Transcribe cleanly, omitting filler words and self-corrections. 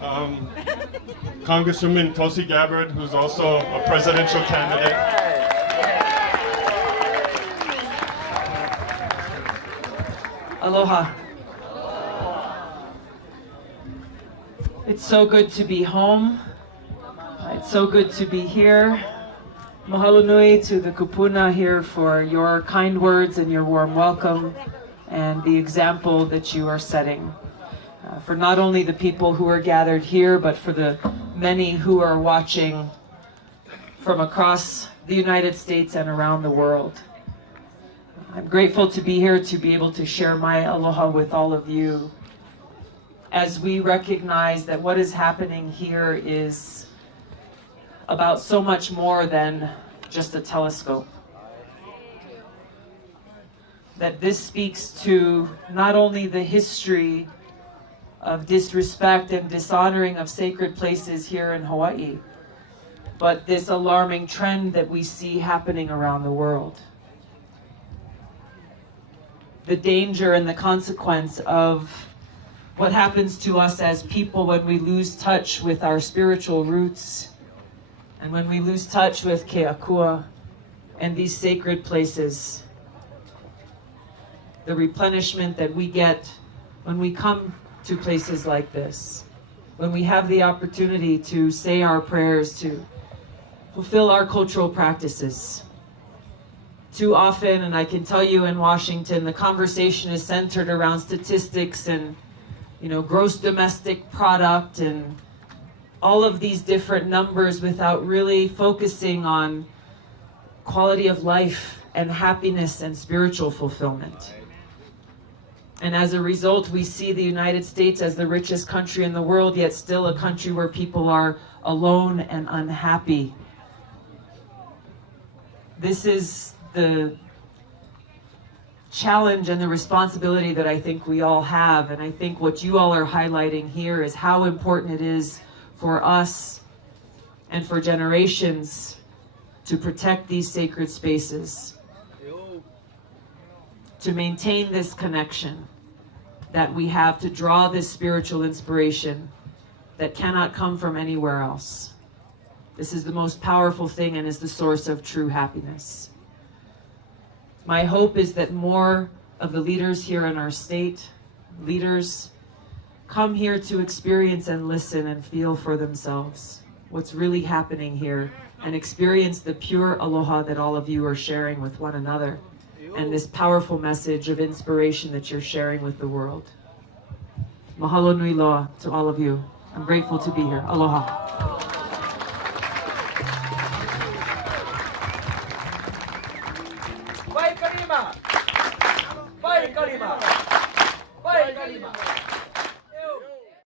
um, Congresswoman Tulsi Gabbard, who's also a presidential candidate. Aloha. It's so good to be home. It's so good to be here. Mahalo nui to the kupuna here for your kind words and your warm welcome and the example that you are setting. For not only the people who are gathered here, but for the many who are watching from across the United States and around the world. I'm grateful to be here to be able to share my aloha with all of you as we recognize that what is happening here is about so much more than just a telescope. That this speaks to not only the history of disrespect and dishonoring of sacred places here in Hawaii, but this alarming trend that we see happening around the world. The danger and the consequence of what happens to us as people when we lose touch with our spiritual roots and when we lose touch with Keakua and these sacred places. The replenishment that we get when we come to places like this, when we have the opportunity to say our prayers, to fulfill our cultural practices. Too often, and I can tell you in Washington, the conversation is centered around statistics and, gross domestic product and all of these different numbers without really focusing on quality of life and happiness and spiritual fulfillment. And as a result, we see the United States as the richest country in the world, yet still a country where people are alone and unhappy. This is the challenge and the responsibility that I think we all have. And I think what you all are highlighting here is how important it is for us and for generations to protect these sacred spaces, to maintain this connection that we have, to draw this spiritual inspiration that cannot come from anywhere else. This is the most powerful thing and is the source of true happiness. My hope is that more of the leaders here in our state, leaders, come here to experience and listen and feel for themselves what's really happening here and experience the pure aloha that all of you are sharing with one another and this powerful message of inspiration that you're sharing with the world. Mahalo nui loa to all of you. I'm grateful to be here. Aloha. Vai Karima! Vai Karima! Vai Karima!